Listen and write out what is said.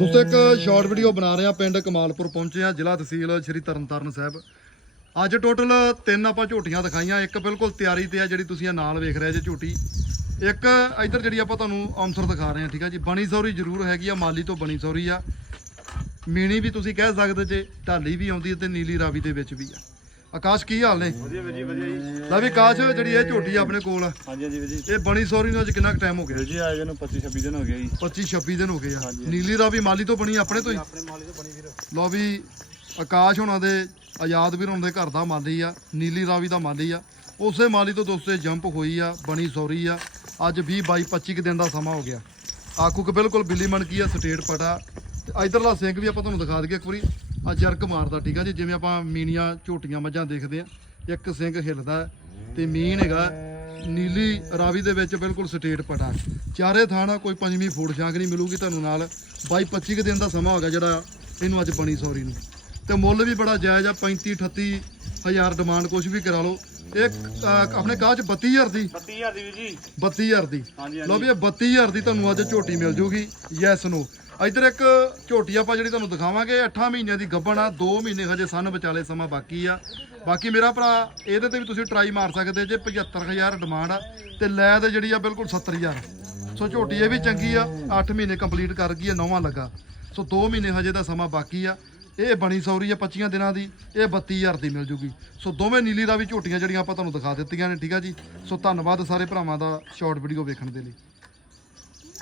ਦੋਸਤੋ, ਇੱਕ short video ਬਣਾ ਰਹੇ ਆ ਪਿੰਡ ਕਮਾਲਪੁਰ ਪਹੁੰਚੇ ਆ ਜ਼ਿਲ੍ਹਾ ਤਹਿਸੀਲ ਸ਼੍ਰੀ ਤਰਨਤਾਰਨ ਸਾਹਿਬ। ਅੱਜ ਟੋਟਲ ਤਿੰਨ ਆਪਾਂ ਝੋਟੀਆਂ ਦਿਖਾਈਆਂ, ਇੱਕ ਬਿਲਕੁਲ ਤਿਆਰੀ ਤੇ ਆ ਜਿਹੜੀ ਤੁਸੀਂ ਇਹ ਨਾਲ ਵੇਖ ਰਹੇ ਜੇ ਝੋਟੀ। ਇੱਕ ਇੱਧਰ ਜਿਹੜੀ ਆਪਾਂ ਤੁਹਾਨੂੰ ਆਮਸਰ ਦਿਖਾ ਰਹੇ ਆ ਠੀਕ ਆ ਜੀ, ਬਣੀ ਸੌਰੀ ਜ਼ਰੂਰ ਹੈਗੀ ਆ, ਮਾਲੀ ਤੋਂ ਬਣੀ ਸੌਰੀ ਆ। ਮੀਣੀ ਵੀ ਤੁਸੀਂ ਕਹਿ ਸਕਦੇ ਜੇ, ਢਾਲੀ ਵੀ ਆਉਂਦੀ ਹੈ ਤੇ ਨੀਲੀ ਰਾਵੀ ਦੇ ਵਿੱਚ ਵੀ ਆ। ਆਕਾਸ਼ ਕੀ ਹਾਲ ਨੇ? ਵਧੀਆ ਜੀ ਵਧੀਆ ਜੀ ਲੈ ਵੀ ਆਕਾਸ਼ ਜਿਹੜੀ ਇਹ ਝੋਟੀ ਆਪਣੇ ਕੋਲ। ਹਾਂਜੀ ਹਾਂਜੀ ਵੀਰ ਜੀ। ਇਹ ਬਣੀ ਸੌਰੀ ਨੂੰ ਅੱਜ ਕਿੰਨਾ ਟਾਈਮ ਹੋ ਗਿਆ? ਵੀਰ ਜੀ ਆਏ ਨੂੰ 25 26 ਦਿਨ ਹੋ ਗਏ ਜੀ। 25 26 ਦਿਨ ਹੋ ਗਏ ਆ। ਹਾਂਜੀ। ਨੀਲੀ ਰਾਵੀ ਮਾਲੀ ਤੋਂ ਬਣੀ ਆਪਣੇ ਤੋਂ ਹੀ? ਆਪਣੇ ਮਾਲੀ ਤੋਂ ਬਣੀ ਵੀਰ। ਲੋ ਵੀ ਆਕਾਸ਼ ਹੋਣਾ ਦੇ ਆਜ਼ਾਦ ਵੀਰ ਹੋਣਾ ਦੇ ਘਰ ਦਾ ਮਾਲੀ ਆ ਨੀਲੀ ਰਾਵੀ ਦਾ ਮਾਲੀ ਆ। ਉਸੇ ਮਾਲੀ ਤੋਂ ਦੋਸਤੋ ਜੰਪ ਹੋਈ ਆ ਬਣੀ ਸੌਰੀ ਆ। ਅੱਜ 20 22 25 ਕੁ ਦਿਨ ਦਾ ਸਮਾਂ ਹੋ ਗਿਆ। ਆਕੂ ਕਿ ਬਿਲਕੁਲ ਬਿੱਲੀ ਮਣਕੀ ਆ ਸਟੇਟ ਪਟਾ। ਤੇ ਇਧਰਲਾ ਸਿੰਘ ਵੀ ਆਪਾਂ ਤੁਹਾਨੂੰ ਦਿਖਾ ਦਈਏ ਇੱਕ ਵਾਰੀ। ਆ ਜਰਕ ਮਾਰਦਾ ਠੀਕ ਆ ਜੀ? ਜਿਵੇਂ ਆਪਾਂ ਮੀਨੀਆਂ ਝੋਟੀਆਂ ਮੱਝਾਂ ਦੇਖਦੇ ਆ ਇੱਕ ਸਿੰਘ ਹਿੱਲਦਾ ਤੇ ਮੀਨ ਹੈਗਾ ਨੀਲੀ ਰਾਵੀ ਦੇ ਵਿੱਚ ਬਿਲਕੁਲ ਸਟੇਟ ਪਟਾ ਚਾਰੇ ਥਾਣਾ ਕੋਈ ਪੰਜਵੀਂ ਫੂਡ ਸ਼ਾਂਕ ਨਹੀਂ ਮਿਲੂਗੀ ਤੁਹਾਨੂੰ ਨਾਲ। 22 25 ਕੁ ਦਿਨ ਦਾ ਸਮਾਂ ਹੋ ਗਿਆ ਜਿਹੜਾ ਇਹਨੂੰ ਅੱਜ ਬਣੀ ਸੌਰੀ ਨੂੰ। ਤੇ ਮੁੱਲ ਵੀ ਬੜਾ ਜਾਇਜ਼ ਆ 35 38 ਹਜ਼ਾਰ ਡਿਮਾਂਡ ਕੁਝ ਵੀ ਕਰਾ ਲਓ। ਅਹ, ਆਪਣੇ ਕਾਹ ਚ 32000 ਦੀ? 32000 ਦੀ ਵੀਰ ਜੀ। 32000 ਦੀ। ਲਓ ਵੀ ਇਹ 32000 ਦੀ ਤੁਹਾਨੂੰ ਅੱਜ ਝੋਟੀ ਮਿਲ ਜੂਗੀ। ਯੈਸ ਨੋ ਇੱਧਰ ਇੱਕ ਝੋਟੀ ਆਪਾਂ ਜਿਹੜੀ ਤੁਹਾਨੂੰ ਦਿਖਾਵਾਂਗੇ 8 ਮਹੀਨਿਆਂ ਦੀ ਗੱਭਣ ਆ 2 ਮਹੀਨੇ ਹਜੇ ਸਨ ਵਿਚਾਲੇ ਸਮਾਂ ਬਾਕੀ ਆ। ਬਾਕੀ ਮੇਰਾ ਭਰਾ, ਇਹਦੇ ਤੇ ਵੀ ਤੁਸੀਂ ਟਰਾਈ ਮਾਰ ਸਕਦੇ ਜੇ 75000 ਡਿਮਾਂਡ ਆ ਤੇ ਲੈ ਤੇ ਜਿਹੜੀ ਆ ਬਿਲਕੁਲ 70000 ਸੋ ਝੋਟੀ ਇਹ ਵੀ ਚੰਗੀ ਆ 8 ਮਹੀਨੇ ਕੰਪਲੀਟ ਕਰ ਗਈ ਆ, ਨੌਵਾਂ ਲੱਗਾ। ਸੋ 2 ਮਹੀਨੇ ਹਜੇ ਦਾ ਸਮਾਂ ਬਾਕੀ ਆ। ਇਹ ਬਣੀ ਸੌਰੀ ਆ 25 ਦਿਨਾਂ ਦੀ, ਇਹ 32000 ਦੀ ਮਿਲ ਜੂਗੀ। ਸੋ ਦੋਵੇਂ ਨੀਲੀ ਦਾ ਵੀ ਝੋਟੀਆਂ ਜਿਹੜੀਆਂ ਆਪਾਂ ਤੁਹਾਨੂੰ ਦਿਖਾ ਦਿੱਤੀਆਂ ਨੇ, ਠੀਕ ਆ ਜੀ? ਸੋ ਧੰਨਵਾਦ ਸਾਰੇ ਭਰਾਵਾਂ ਦਾ ਸ਼ਾਰਟ ਵੀਡੀਓ ਵੇਖਣ ਦੇ ਲਈ।